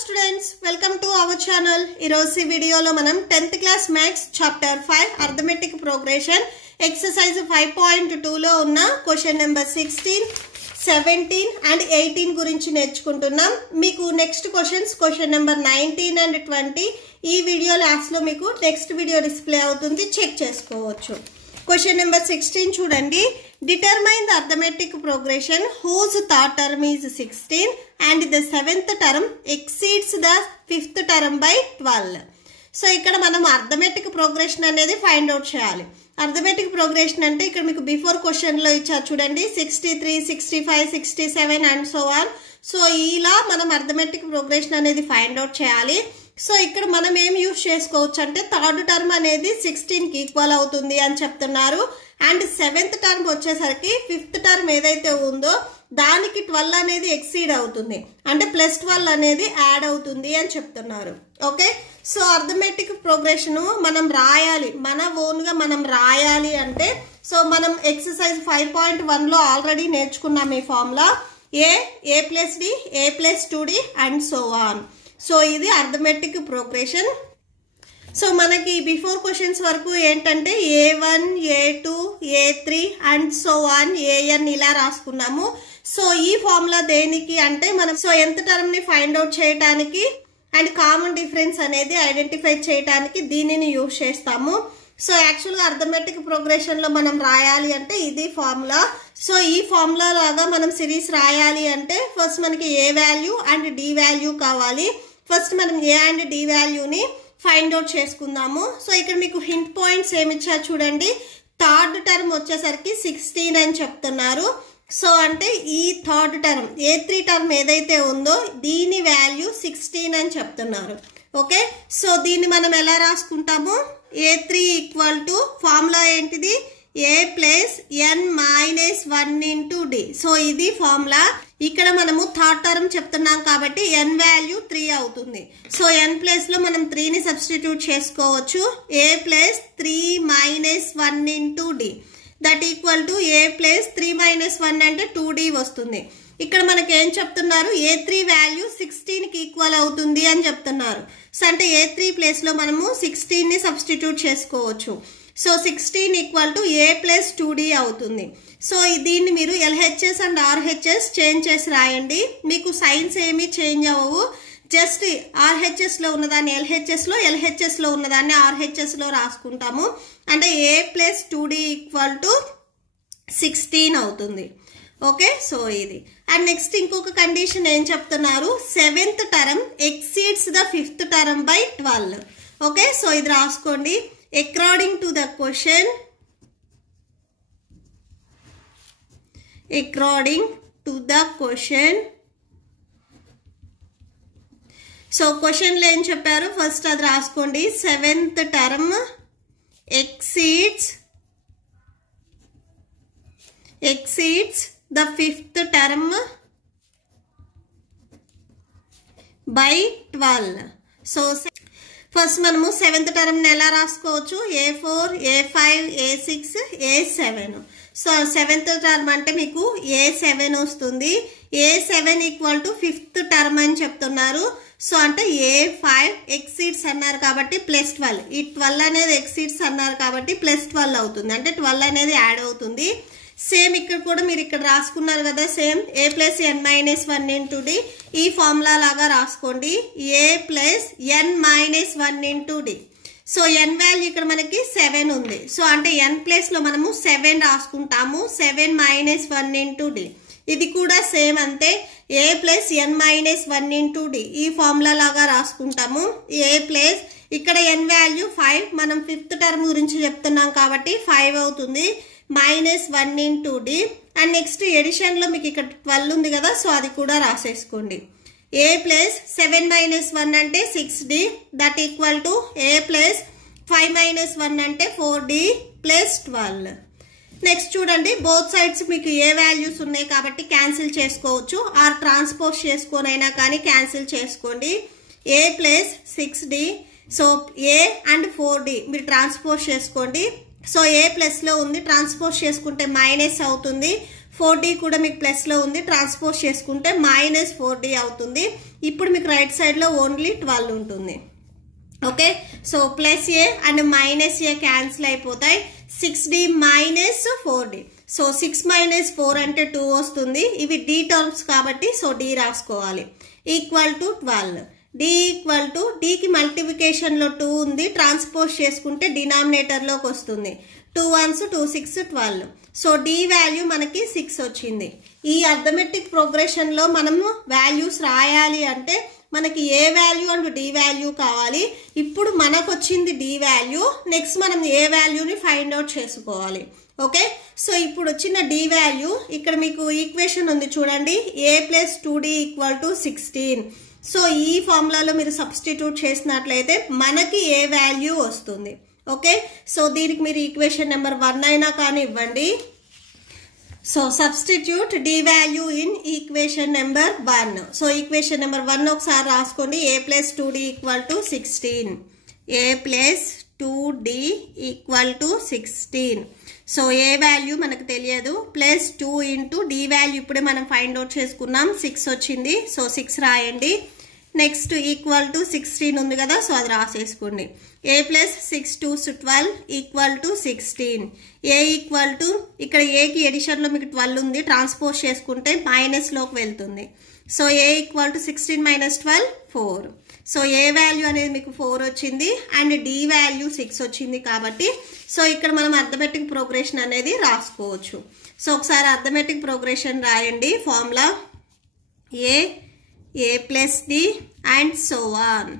students, welcome to our channel. ఈరోజు వీడియోలో మనం 10th class maths chapter 5 arithmetic progression exercise 5.2 లో ఉన్న క్వశ్చన్ నెంబర్ 16, 17 and 18 గురించి నేర్చుకుంటున్నాం. మీకు నెక్స్ట్ క్వశ్చన్ నెంబర్ 19 and 20 ఈ వీడియో లాస్ట్ లో మీకు నెక్స్ట్ వీడియో డిస్ప్లే అవుతుంది, చెక్ చేసుకోవచ్చు. క్వశ్చన్ నెంబర్ 16 చూడండి. Determine the arithmetic progression whose third term is 16 and the 7th term exceeds the 5th term by 12. So ఇక్కడ మనం అర్థమెటిక్ ప్రోగ్రెషన్ అనేది find out చేయాలి. అర్థమెటిక్ ప్రోగ్రెషన్ అంటే ఇక్కడ మీకు బిఫోర్ క్వశ్చన్ లో ఇచ్చారు చూడండి, 63, 65, 67 అండ్ సో ఆన్. సో ఇలా మనం అర్థమెటిక్ ప్రోగ్రెషన్ అనేది ఫైండ్ అవుట్ చేయాలి. సో ఇక్కడ మనం ఏం యూజ్ చేసుకోవచ్చు అంటే థర్డ్ టర్మ్ అనేది 16 కి ఈక్వల్ అవుతుంది అని చెప్తున్నారు. అండ్ 7th టర్మ్ వచ్చేసరికి 5th టర్మ్ ఏదైతే ఉందో దానికి 12 అనేది ఎక్సీడ్ అవుతుంది, అంటే +12 అనేది యాడ్ అవుతుంది అని చెప్తున్నారు. ఓకే, సో అర్థమెటిక్ ప్రోగ్రెషన్ మనం రాయాలి, మన ఓన్ గా మనం రాయాలి అంటే సో మనం ఎక్సర్సైజ్ 5.1 లో ఆల్రెడీ నేర్చుకున్నాం ఈ formula a+d, a+2d and so on. So ఇది అర్థమెటిక్ ప్రోగ్రెషన్. సో మనకి బిఫోర్ క్వశ్చన్స్ వరకు ఏంటంటే a1, a2, a3 and so on an ఇలా రాసుకున్నాము. సో ఈ ఫార్ములా దేనికి అంటే మనం సో nth టర్మ్ ని ఫైండ్ అవుట్ చేయడానికి అండ్ కామన్ డిఫరెన్స్ అనేది ఐడెంటిఫై చేయడానికి దీనిని యూజ్ చేస్తాము. సో యాక్చువల్గా అర్థమెటిక్ ప్రోగ్రెషన్ లో మనం రాయాలి అంటే ఇది ఫార్ములా. సో ఈ ఫార్ములా లాగా మనం సిరీస్ రాయాలి అంటే ఫస్ట్ మనకి ఏ వాల్యూ అండ్ డి వాల్యూ కావాలి. ఫస్ట్ మనం ఏ అండ్ డి వాల్యూని ఫైండ్ అవుట్ చేసుకుందాము. సో ఇక్కడ మీకు హింట్ పాయింట్స్ ఏమిచ్చారు చూడండి. థర్డ్ టర్మ్ వచ్చేసరికి 16 అని చెప్తున్నారు. సో అంటే ఈ థర్డ్ టర్మ్ A3 టర్మ్ ఏదైతే ఉందో దీని వాల్యూ 16 అని చెప్తున్నారు. ఓకే, సో దీన్ని మనం ఎలా రాసుకుంటాము, A3 ఈక్వల్ టు ఫార్ములా ఏంటిది a plus n minus 1 into d. So ఇది ఫార్ములా. ఇక్కడ మనము థర్డ్ టర్మ్ చెప్తున్నాం కాబట్టి n వాల్యూ 3 అవుతుంది. సో n ప్లేస్ లో మనం 3 ని సబ్స్టిట్యూట్ చేసుకోవచ్చు. a plus 3 minus 1 into d that equal to a plus 3 minus 1 అంటే 2d వస్తుంది. ఇక్కడ మనకి ఏం చెప్తున్నారు, A3 వాల్యూ 16 కి ఈక్వల్ అవుతుంది అని చెప్తున్నారు. సో అంటే A3 ప్లేస్ లో మనము 16 ని సబ్స్టిట్యూట్ చేసుకోవచ్చు. So 16 equal to a plus 2d అవుతుంది. సో దీన్ని మీరు LHS అండ్ RHS చేంజ్ చేసి రాయండి, మీకు సైన్స్ ఏమీ చేంజ్ అవ్వవు. జస్ట్ RHS లో ఉన్నదాన్ని LHS లో, LHS లో ఉన్నదాన్ని RHS లో రాసుకుంటాము. అంటే a plus 2d equal to 16 అవుతుంది. ఓకే, సో ఇది. అండ్ నెక్స్ట్ ఇంకొక కండిషన్ ఏం చెప్తున్నారు, 7th term exceeds the 5th term by 12. Okay, so ఇది రాసుకోండి. According to the question, so question లో ఏం చెప్పారు ఫస్ట్ అది రాసుకోండి. 7th term exceeds the 5th term by 12. So first మనము 7th టర్మ్ ని ఎలా రాసుకోవచ్చు, A4, A5, A6, A7. So 7th term అంటే మీకు A7 వస్తుంది. A7 equal to 5th term అని చెప్తున్నారు. సో అంటే A5 ఎక్సీడ్స్ అన్నారు కాబట్టి +12, ఈ 12 అనేది ఎక్సీడ్స్ అన్నారు కాబట్టి +12 అవుతుంది, అంటే 12 అనేది యాడ్ అవుతుంది. సేమ్ ఇక్కడ కూడా మీరు ఇక్కడ రాసుకున్నారు కదా, same a plus n minus 1 into d ఈ ఫార్ములా లాగా రాసుకోండి. a plus n minus 1 into d. So n value ఇక్కడ మనకి 7 ఉంది. సో అంటే n ప్లేస్ లో మనము 7 రాసుకుంటాము, 7 మైనస్ 1 ఇంటూ డి. ఇది కూడా సేమ్ అంతే, a plus n minus 1 into d ఈ ఫార్ములా లాగా రాసుకుంటాము. a ప్లస్ ఇక్కడ n వాల్యూ 5, మనం 5th టర్మ్ గురించి చెప్తున్నాం కాబట్టి 5 అవుతుంది, minus 1 into d. And next addition లో మీకు ఇక్కడ 12 ఉంది కదా, సో అది కూడా రాసేసుకోండి. a ప్లస్ 7 మైనస్ 1 అంటే 6d that equal to a plus 5 minus 1 అంటే 4d ప్లస్ 12. నెక్స్ట్ చూడండి, బోత్ సైడ్స్ మీకు ఏ వాల్యూస్ ఉన్నాయి కాబట్టి క్యాన్సిల్ చేసుకోవచ్చు, ఆర్ ట్రాన్స్పోజ్ చేసుకోనైనా కానీ క్యాన్సిల్ చేసుకోండి. a plus 6d, so a and 4d మీరు ట్రాన్స్పోజ్ చేసుకోండి. సో a ప్లస్ లో ఉంది, ట్రాన్స్పోజ్ చేసుకుంటే మైనస్ అవుతుంది. 4d కూడా మీకు ప్లస్లో ఉంది, ట్రాన్స్పోజ్ చేసుకుంటే -4d అవుతుంది. ఇప్పుడు మీకు రైట్ సైడ్లో ఓన్లీ 12 ఉంటుంది. Okay, so plus A and minus A cancel అయిపోతాయి. 6d - 4d. సో 6 - 4 అంటే 2 వస్తుంది. ఇవి d టర్మ్స్ కాబట్టి సో d రాసుకోవాలి. Equal to 12. d equal to dకి మల్టిప్లికేషన్లో 2 ఉంది, ట్రాన్స్పోజ్ చేసుకుంటే డినామినేటర్లోకి వస్తుంది. 2 1s 2 6 12. సో d వాల్యూ మనకి 6 వచ్చింది. ఈ అర్థమెటిక్ ప్రోగ్రెషన్లో మనము వాల్యూస్ రాయాలి అంటే మనకి ఏ వాల్యూ అండ్ డి వాల్యూ కావాలి. ఇప్పుడు మనకు వచ్చింది డి వాల్యూ, నెక్స్ట్ మనం ఏ వాల్యూని ఫైండ్ అవుట్ చేసుకోవాలి. ఓకే, సో ఇప్పుడు వచ్చిన డి వాల్యూ ఇక్కడ మీకు ఈక్వేషన్ ఉంది చూడండి, a + 2d = 16. సో ఈ ఫార్ములాలో మీరు సబ్స్టిట్యూట్ చేసినట్లయితే మనకి ఏ వాల్యూ వస్తుంది. ఓకే, సో దీనికి మీరు ఈక్వేషన్ నెంబర్ 1 అయినా కానీ ఇవ్వండి. So substitute d value in equation number 1. So equation number 1 ఒకసారి రాసుకోండి. a + 2d = 16. a + 2d = 16. So A value మనకు తెలియదు, +2 × d వాల్యూ ఇప్పుడే మనం ఫైండ్ అవుట్ చేసుకున్నాం, 6 వచ్చింది. సో 6 రాయండి. నెక్స్ట్ ఈక్వల్ టు 16 ఉంది కదా, సో అది రాసేసుకోండి. a + 6 2s 12 = 16. a equal to ఇక్కడ ఏకి ఎడిషన్లో మీకు 12 ఉంది, ట్రాన్స్పోజ్ చేసుకుంటే మైనస్లోకి వెళ్తుంది. So a = 16 - 12 4. So A value అనేది మీకు 4 వచ్చింది అండ్ డి వాల్యూ 6 వచ్చింది కాబట్టి సో ఇక్కడ మనం అర్థమెటిక్ ప్రోగ్రెషన్ అనేది రాసుకోవచ్చు. సో ఒకసారి అర్థమెటిక్ ప్రోగ్రెషన్ రాయండి. Formula a + d and so on.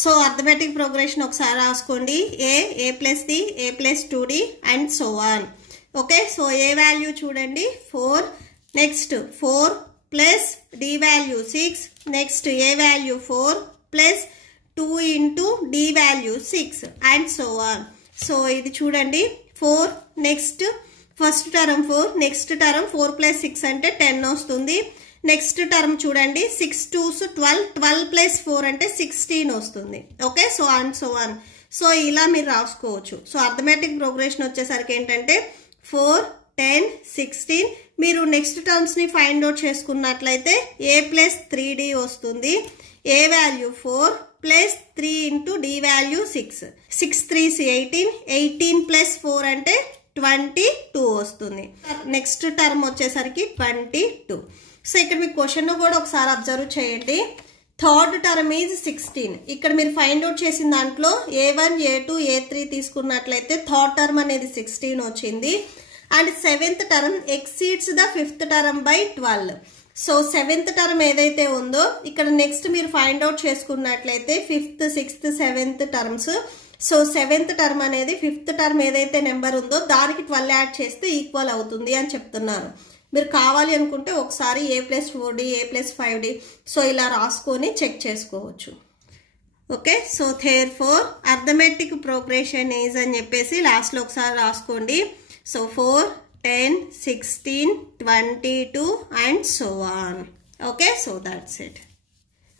So arithmetic progression ఒకసారి రాసుకోండి. a + d a + 2d and so on. Okay, so A value చూడండి 4, next 4 plus d value 6, next a value 4 plus 2 × d value 6 and so on. So ఇది చూడండి 4, next first term 4, next term 4 + 6 అంటే 10 వస్తుంది. Next term చూడండి 6 2s 12, 12 + 4 అంటే 16 వస్తుంది. Okay, so and so on. So ఇలా మీరు రాసుకోవచ్చు. సో అర్థమెటిక్ ప్రోగ్రెషన్ వచ్చేసరికి ఏంటంటే 4 10 16. మీరు నెక్స్ట్ టర్మ్స్ని ఫైండ్ అవుట్ చేసుకున్నట్లయితే a + 3d వస్తుంది. a value 4 plus 3 × d value 6, 6 3s 18, 18 + 4 అంటే 22 వస్తుంది. నెక్స్ట్ టర్మ్ వచ్చేసరికి 22. సో ఇక్కడ మీ క్వశ్చన్ కూడా ఒకసారి అబ్జర్వ్ చేయండి. Third term is 16. ఇక్కడ మీరు ఫైండ్ అవుట్ చేసిన దాంట్లో a1 a2 a3 తీసుకున్నట్లయితే థర్డ్ టర్మ్ అనేది 16 వచ్చింది. And seventh term exceeds the fifth term by 12. So seventh term ఏదైతే ఉందో ఇక్కడ నెక్స్ట్ మీరు ఫైండ్ అవుట్ చేసుకున్నట్లయితే 5th 6th 7th terms. So seventh term అనేది ఫిఫ్త్ టర్మ్ ఏదైతే నెంబర్ ఉందో దానికి 12 యాడ్ చేస్తే ఈక్వల్ అవుతుంది అని చెప్తున్నారు. మీరు కావాలి అనుకుంటే ఒకసారి a + 4d a + 5d so ఇలా రాసుకొని చెక్ చేసుకోవచ్చు. Okay, so therefore arithmetic progression is అని చెప్పేసి లాస్ట్లో ఒకసారి రాసుకోండి. So 4 10 16 22 and so on. Okay, so that's it.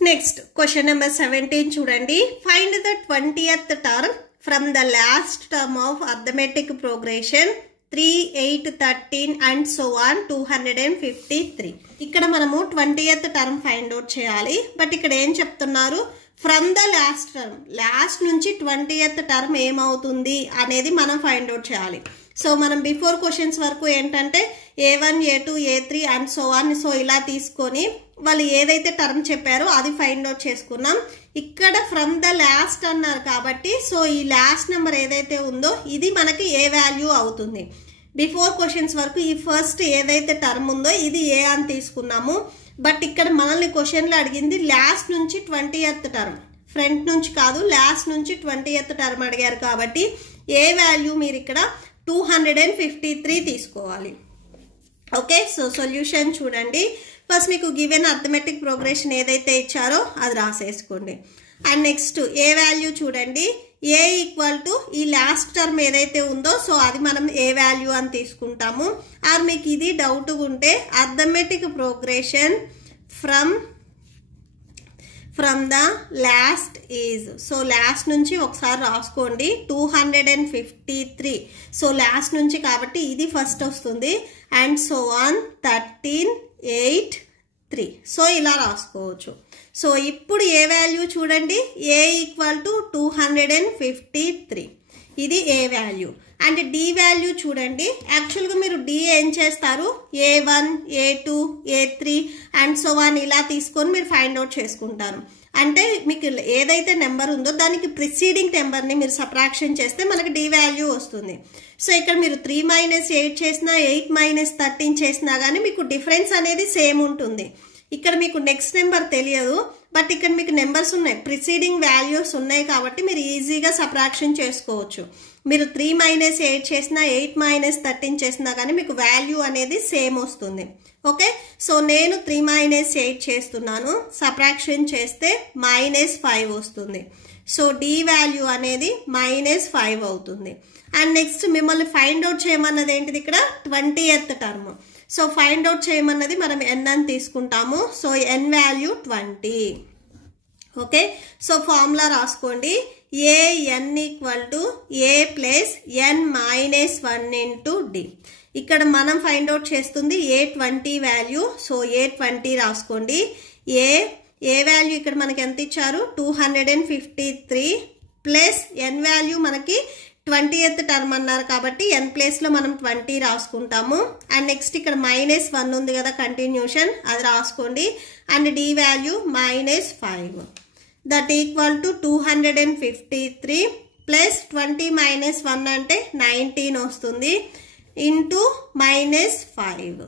Next question number 17 చూడండి. Find the 20th term from the last term of arithmetic progression 3 8 13 and so on 253. ఇక్కడ మనము 20th term find out చేయాలి. But ఇక్కడ ఏం చెప్తున్నారు, from the last term, last నుంచి 20th term ఏమవుతుంది అనేది మనం ఫైండ్ అవుట్ చేయాలి. సో మనం బిఫోర్ క్వశ్చన్స్ వరకు ఏంటంటే a1 a2 a3 and so on. So ఇలా తీసుకొని వాళ్ళు ఏదైతే టర్మ్ చెప్పారో అది ఫైండ్ అవుట్ చేసుకున్నాం. ఇక్కడ ఫ్రమ్ ద లాస్ట్ అన్నారు కాబట్టి సో ఈ లాస్ట్ నెంబర్ ఏదైతే ఉందో ఇది మనకి ఏ వాల్యూ అవుతుంది. బిఫోర్ క్వశ్చన్స్ వరకు ఈ ఫస్ట్ ఏదైతే టర్మ్ ఉందో ఇది ఏ అని తీసుకున్నాము. బట్ ఇక్కడ మనల్ని క్వశ్చన్లో అడిగింది లాస్ట్ నుంచి 20th టర్మ్, ఫ్రంట్ నుంచి కాదు లాస్ట్ నుంచి 20th టర్మ్ అడిగారు కాబట్టి ఏ వాల్యూ మీరు ఇక్కడ 253 తీసుకోవాలి. ఓకే, సో సొల్యూషన్ చూడండి. ఫస్ట్ మీకు గివెన్ అర్థమెటిక్ ప్రోగ్రెషన్ ఏదైతే ఇచ్చారో అది రాసేసుకోండి. అండ్ నెక్స్ట్ ఏ వాల్యూ చూడండి, ఏ ఈక్వల్ టు ఈ లాస్ట్ టర్మ్ ఏదైతే ఉందో సో అది మనం ఏ వాల్యూ అని తీసుకుంటాము. ఆర్ మీకు ఇది డౌట్ ఉంటే arithmetic progression from the last is. So last నుంచి ఒకసారి రాసుకోండి 253. సో లాస్ట్ నుంచి కాబట్టి ఇది ఫస్ట్ వస్తుంది. And so on 13, 8, 3. సో ఇలా రాసుకోవచ్చు. సో ఇప్పుడు ఏ వాల్యూ చూడండి, ఏ ఈక్వల్ టు 253. ఇది ఏ వాల్యూ. అండ్ డి వాల్యూ చూడండి. యాక్చువల్గా మీరు డి ఏం చేస్తారు, A1, A2, A3 and so on ఇలా తీసుకొని మీరు ఫైండ్ అవుట్ చేసుకుంటారు. అంటే మీకు ఏదైతే నెంబర్ ఉందో దానికి ప్రిసీడింగ్ నెంబర్ని మీరు సబ్ట్రాక్షన్ చేస్తే మనకి డి వాల్యూ వస్తుంది. సో ఇక్కడ మీరు 3 - 8 చేసినా 8 - 13 చేసినా కానీ మీకు డిఫరెన్స్ అనేది సేమ్ ఉంటుంది. ఇక్కడ మీకు నెక్స్ట్ నెంబర్ తెలియదు, బట్ ఇక్కడ మీకు నెంబర్స్ ఉన్నాయి, ప్రిసీడింగ్ వాల్యూస్ ఉన్నాయి కాబట్టి మీరు ఈజీగా సబ్ట్రాక్షన్ చేసుకోవచ్చు. మీరు 3 - 8 చేసినా 8 - 13 చేసినా కానీ మీకు వాల్యూ అనేది సేమ్ వస్తుంది. ఓకే, సో నేను 3 - 8 చేస్తున్నాను, సబ్ట్రాక్షన్ చేస్తే -5 వస్తుంది. సో డి వాల్యూ అనేది -5 అవుతుంది. అండ్ నెక్స్ట్ మిమ్మల్ని ఫైండ్ అవుట్ చేయమన్నది ఏంటిది, ఇక్కడ 20th term. So find out చేయమన్నది మనం n అని తీసుకుంటాము. So n value 20. Okay, so formula రాసుకోండి. an equal to a plus n - 1 into D. ఇక్కడ మనం ఫైండ్ అవుట్ చేస్తుంది A20 వాల్యూ. సో A20 రాసుకోండి. ఏ వాల్యూ ఇక్కడ మనకి ఎంత ఇచ్చారు, 253 ప్లస్ n వాల్యూ మనకి 20th టర్మ్ అన్నారు కాబట్టి n ప్లేస్లో మనం 20 రాసుకుంటాము. అండ్ నెక్స్ట్ ఇక్కడ -1 ఉంది కదా కంటిన్యూషన్, అది రాసుకోండి. And d value -5. That equal to 253 plus 20 - 1 అంటే 19 వస్తుంది into -5.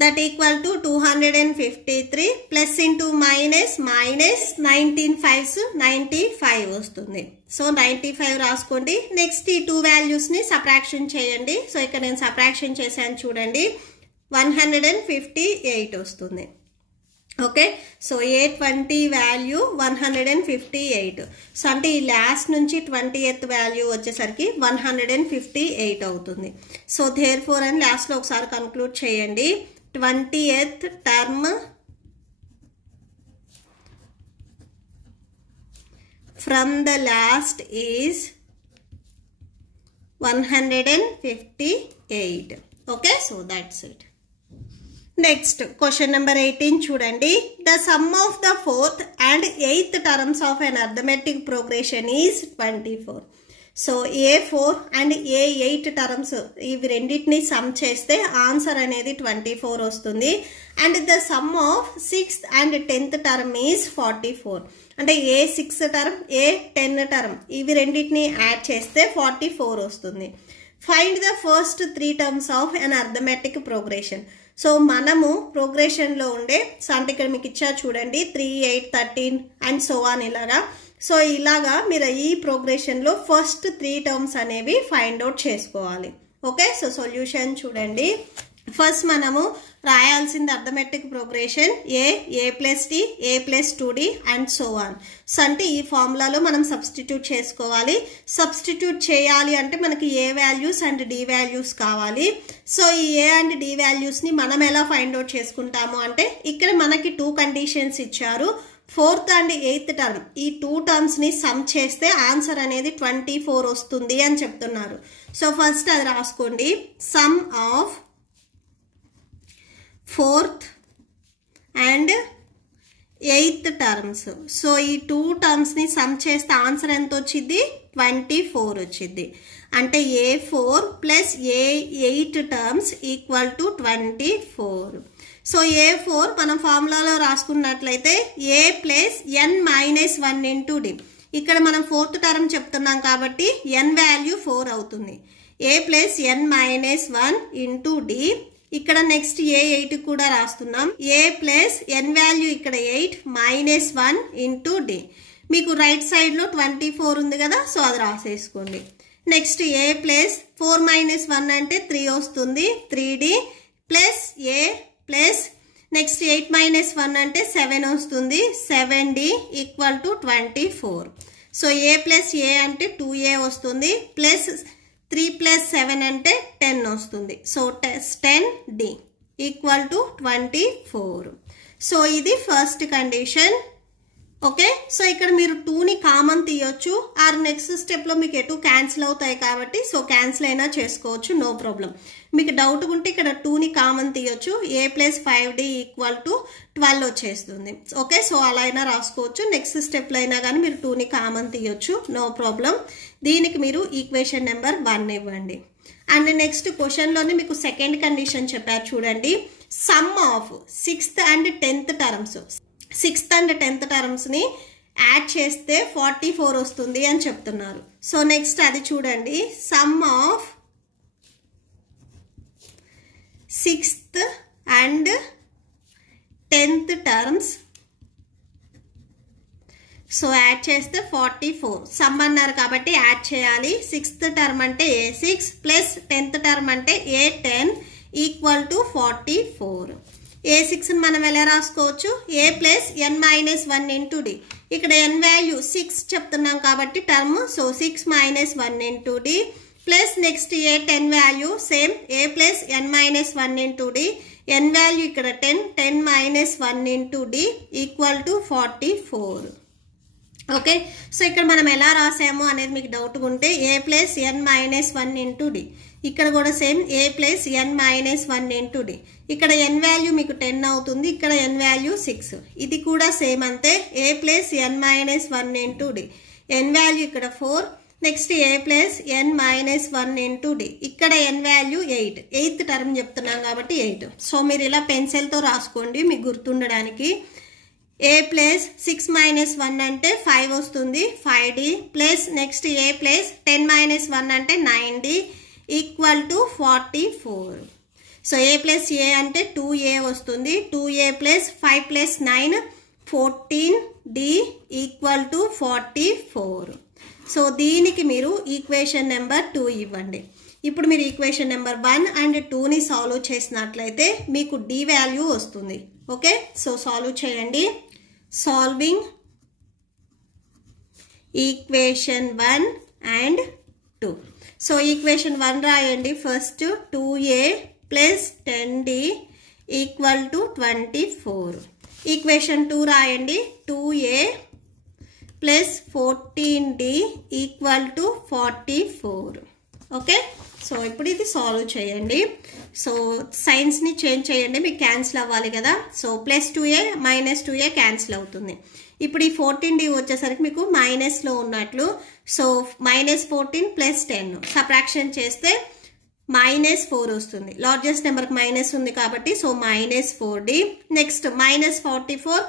That equal to 253 plus into minus 19 5s 95 వస్తుంది. సో 95 రాసుకోండి. నెక్స్ట్ ఈ 2 వాల్యూస్ని సబ్ట్రాక్షన్ చేయండి. సో ఇక్కడ నేను సబ్ట్రాక్షన్ చేశాను చూడండి, 158 వస్తుంది. Okay, so A20 value 158. So అంటే ఈ లాస్ట్ నుంచి 20th వాల్యూ వచ్చేసరికి 158 అవుతుంది. సో థేర్ ఫోర్ అని లాస్ట్లో ఒకసారి కన్క్లూడ్ చేయండి. 20th term from the last is 158. Okay, so that's it. Next question number 18 చూడండి. The sum of the 4th and 8th terms of an arithmetic progression is 24. So A4 and A8 terms ఇవి రెండింటిని some చేస్తే answer అనేది 24 వస్తుంది. And the sum of 6th and 10th term is 44. అంటే A6 term A10 term ఇవి రెండింటిని add చేస్తే 44 వస్తుంది. Find the first 3 terms of an arithmetic progression. So మనము ప్రోగ్రెషన్లో ఉండే, సో అంటే ఇక్కడ మీకు ఇచ్చా చూడండి 3, 8, 13 అండ్ సో ఆన్ ఇలాగా. సో ఇలాగా మీరు ఈ ప్రోగ్రెషన్లో ఫస్ట్ 3 టర్మ్స్ అనేవి ఫైండ్ అవుట్ చేసుకోవాలి. ఓకే, సో సొల్యూషన్ చూడండి. ఫస్ట్ మనము రాయాల్సింది arithmetic progression A plus D, A plus 2D and so on. So అంటే ఈ ఫార్ములాలో మనం సబ్స్టిట్యూట్ చేసుకోవాలి. సబ్స్టిట్యూట్ చేయాలి అంటే మనకి ఏ వాల్యూస్ అండ్ డి వాల్యూస్ కావాలి. సో ఈ ఏ అండ్ డి వాల్యూస్ని మనం ఎలా ఫైండ్ అవుట్ చేసుకుంటాము అంటే ఇక్కడ మనకి 2 కండిషన్స్ ఇచ్చారు. 4th and 8th టర్మ్ ఈ 2 టర్మ్స్ని సమ్ చేస్తే ఆన్సర్ అనేది 24 వస్తుంది అని చెప్తున్నారు. సో ఫస్ట్ అది రాసుకోండి. Some of 4th and 8th terms. So ఈ 2 టర్మ్స్ని సమ్ చేస్తే ఆన్సర్ ఎంత వచ్చింది, 24 వచ్చింది. అంటే A4 plus A8 terms equal to 24. So A4 మనం ఫార్ములాలో రాసుకున్నట్లయితే A plus n - 1 into D. ఇక్కడ మనం 4th టర్మ్ చెప్తున్నాం కాబట్టి n వాల్యూ 4 అవుతుంది. A plus n - 1 into D. ఇక్కడ నెక్స్ట్ A8 కూడా రాస్తున్నాం. A ప్లస్ n వాల్యూ ఇక్కడ 8 - 1 ఇంటూ డి. మీకు రైట్ సైడ్లో 24 ఉంది కదా, సో అది రాసేసుకోండి. నెక్స్ట్ A ప్లస్ 4 - 1 అంటే 3 వస్తుంది, 3D plus A plus next 8 - 1 అంటే 7 వస్తుంది, 7D equal to 24. So A plus A అంటే 2A వస్తుంది, ప్లస్ 3 ప్లస్ 7 అంటే 10 వస్తుంది. So 10D equal to 24. So ఇది ఫస్ట్ కండిషన్. ఓకే, సో ఇక్కడ మీరు 2ని కామన్ తీయొచ్చు, ఆర్ నెక్స్ట్ స్టెప్లో మీకు ఎటు క్యాన్సిల్ అవుతాయి కాబట్టి సో క్యాన్సిల్ అయినా చేసుకోవచ్చు, నో ప్రాబ్లం. మీకు డౌట్ ఉంటే ఇక్కడ 2ని కామన్ తీయొచ్చు, a + 5d = 12 వచ్చేస్తుంది. ఓకే, సో అలా అయినా రాసుకోవచ్చు. నెక్స్ట్ స్టెప్లో అయినా కానీ మీరు 2ని కామన్ తీయొచ్చు, నో ప్రాబ్లం. దీనికి మీరు ఈక్వేషన్ నెంబర్ 1 ఇవ్వండి. అండ్ నెక్స్ట్ క్వశ్చన్లోనే మీకు సెకండ్ కండిషన్ చెప్పారు చూడండి. Sum of 6th and 10th terms, 6th and 10th టర్మ్స్ని యాడ్ చేస్తే 44 వస్తుంది అని చెప్తున్నారు. సో నెక్స్ట్ అది చూడండి. Sum of 6th and 10th terms, so add చేస్తే 44. సమ్ అన్నారు కాబట్టి యాడ్ చేయాలి. 6th టర్మ్ అంటే a6 ప్లస్ 10th టర్మ్ అంటే a10 = 44. a6ని మనం ఎలా రాసుకోవచ్చు? a + n - 1 × d. ఇక్కడ n వాల్యూ 6 చెప్తున్నాం కాబట్టి term, so 6 - 1 × d plus next a10 value same a + n - 1 × d. n value ఇక్కడ 10, 10 - 1 × d = 44. ఓకే, సో ఇక్కడ మనం ఎలా రాసాము అనేది మీకు డౌట్ ఉంటే a + n - 1 × d. ఇక్కడ కూడా సేమ్ a + n - 1 × d. ఇక్కడ n వాల్యూ మీకు 10 అవుతుంది, ఇక్కడ n వాల్యూ 6. ఇది కూడా సేమ్ అంతే, a + n - 1 × d. n value ఇక్కడ 4, నెక్స్ట్ a + n - 1 × d. ఇక్కడ n వాల్యూ 8, 8th టర్మ్ చెప్తున్నాం కాబట్టి 8. సో మీరు ఇలా పెన్సిల్తో రాసుకోండి మీకు గుర్తుండడానికి. a + 6 - 1 అంటే 5 వస్తుంది, 5d ప్లస్ నెక్స్ట్ a + 10 - 1 అంటే 9d = 44. సో a + a అంటే 2a వస్తుంది, 2a + 5 + 9 14d = 44. సో దీనికి మీరు ఈక్వేషన్ నెంబర్ 2 ఇవ్వండి. ఇప్పుడు మీరు ఈక్వేషన్ నెంబర్ 1 and 2ని సాల్వ్ చేసినట్లయితే మీకు d వాల్యూ వస్తుంది. ఓకే, సో సాల్వ్ చేయండి. Solving equation 1 and 2. So equation 1 రాయండి. First 2a + 10d = 24. ఈక్వేషన్ 2 రాయండి. 2a + 14d = 44. ఓకే, సో ఇప్పుడు ఇది సాల్వ్ చేయండి. సో సైన్స్ని చేంజ్ చేయండి, మీకు క్యాన్సిల్ అవ్వాలి కదా. సో +2a - 2a క్యాన్సిల్ అవుతుంది. ఇప్పుడు ఈ 14d వచ్చేసరికి మీకు మైనస్లో ఉన్నట్లు. సో -14 + 10 సబ్ట్రాక్షన్ చేస్తే -4 వస్తుంది. లార్జెస్ట్ నెంబర్కి మైనస్ ఉంది కాబట్టి సో -4d. నెక్స్ట్ -44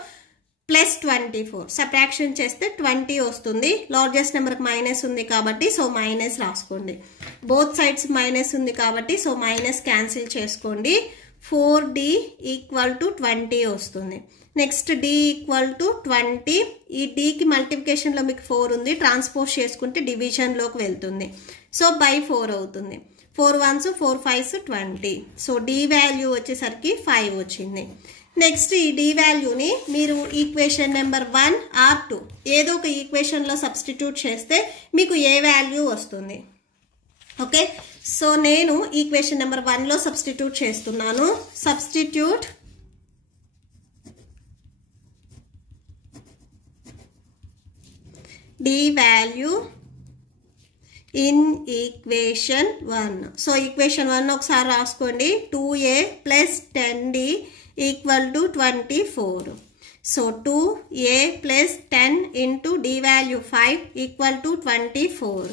+ 24 సబ్ట్రాక్షన్ చేస్తే 20 వస్తుంది. లార్జెస్ట్ నెంబర్కి మైనస్ ఉంది కాబట్టి సో మైనస్ రాసుకోండి. బోత్ సైడ్స్ మైనస్ ఉంది కాబట్టి సో మైనస్ క్యాన్సిల్ చేసుకోండి. 4d = 20 వస్తుంది. Next d = 20. ఈ dకి మల్టిప్లికేషన్లో మీకు 4 ఉంది, ట్రాన్స్పోజ్ చేసుకుంటే డివిజన్లోకి వెళ్తుంది. సో /4 అవుతుంది. 4 1s 4 5s 20. So d value వచ్చేసరికి 5 వచ్చింది. నెక్స్ట్ ఈ d వాల్యూని మీరు ఈక్వేషన్ నెంబర్ 1 or 2 ఏదో ఒక ఈక్వేషన్లో సబ్స్టిట్యూట్ చేస్తే మీకు ఏ వాల్యూ వస్తుంది. ఓకే, సో నేను ఈక్వేషన్ నెంబర్ 1లో సబ్స్టిట్యూట్ చేస్తున్నాను. Substitute d value in equation 1. So equation 1 ఒకసారి రాసుకోండి. 2a + 10d = 24. So 2a + 10 × d value 5 = 24.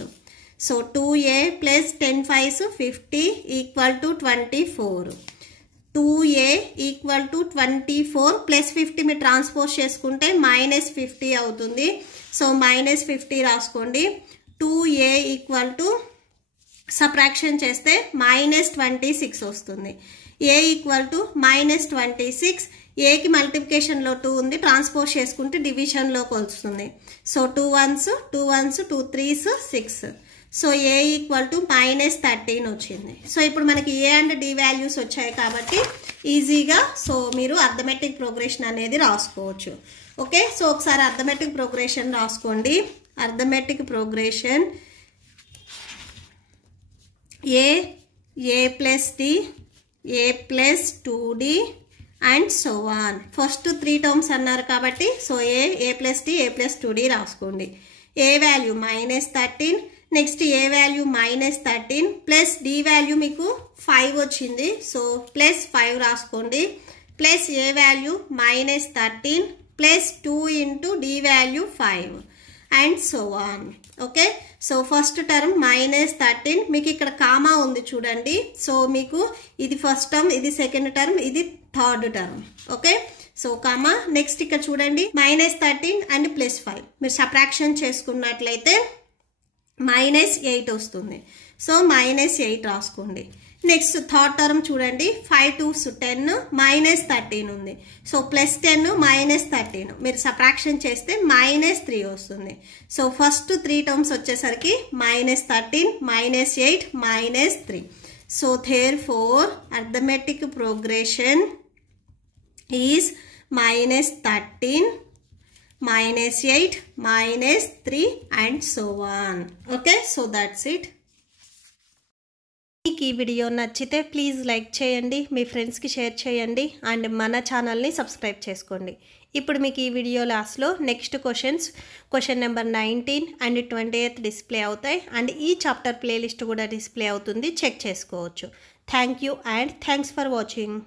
So 2a + 10 5s 50 = 24. 2a = 24 + 50 మీరు ట్రాన్స్పోజ్ చేసుకుంటే -50 అవుతుంది. సో -50 రాసుకోండి. 2a = సబ్ట్రాక్షన్ చేస్తే -26 వస్తుంది. a = -26. ఏకి మల్టిప్లికేషన్లో 2 ఉంది, ట్రాన్స్పోజ్ చేసుకుంటే డివిజన్లోకి వస్తుంది. So 2 1s 2 1s 2 3s 6. So a = -13 వచ్చింది. సో ఇప్పుడు మనకి a అండ్ d వాల్యూస్ వచ్చాయి కాబట్టి ఈజీగా సో మీరు అర్థమెటిక్ ప్రోగ్రెషన్ అనేది రాసుకోవచ్చు. ఓకే, సో ఒకసారి అర్థమెటిక్ ప్రోగ్రెషన్ రాసుకోండి. Arithmetic progression a + d a + 2d and so on. First 3 terms అన్నారు కాబట్టి so a plus d a plus 2d రాసుకోండి. a value -13, next a value -13 plus d value మీకు 5 వచ్చింది, so plus 5 రాసుకోండి, plus a value -13 plus 2 into d value 5 and so on. Okay, so first term -13, మీకు ఇక్కడ comma ఉంది చూడండి, so మీకు ఇది ఫస్ట్ టర్మ్, ఇది సెకండ్ టర్మ్, ఇది third term. Okay, so comma, next ఇక్కడ చూడండి -13 అండ్ +5 మీరు సబ్ట్రాక్షన్ చేసుకున్నట్లయితే -8 వస్తుంది, సో -8 రాసుకోండి. నెక్స్ట్ థర్డ్ టర్మ్ చూడండి 5 2s 10 -13 ఉంది, సో +10 -13 మీరు సబ్ట్రాక్షన్ చేస్తే -3 వస్తుంది. సో ఫస్ట్ 3 టర్మ్స్ వచ్చేసరికి -13 -8 -3. So therefore arithmetic progression is -13 -8 -3 and so on. Okay, so that's it. మీకు ఈ వీడియో నచ్చితే ప్లీజ్ లైక్ చేయండి, మీ ఫ్రెండ్స్కి షేర్ చేయండి అండ్ మన ఛానల్ని సబ్స్క్రైబ్ చేసుకోండి. ఇప్పుడు మీకు ఈ వీడియో లాస్ట్లో next question number 19 and 28 display అవుతాయి అండ్ ఈ చాప్టర్ ప్లేలిస్ట్ కూడా డిస్ప్లే అవుతుంది, చెక్ చేసుకోవచ్చు. Thank you and thanks for watching.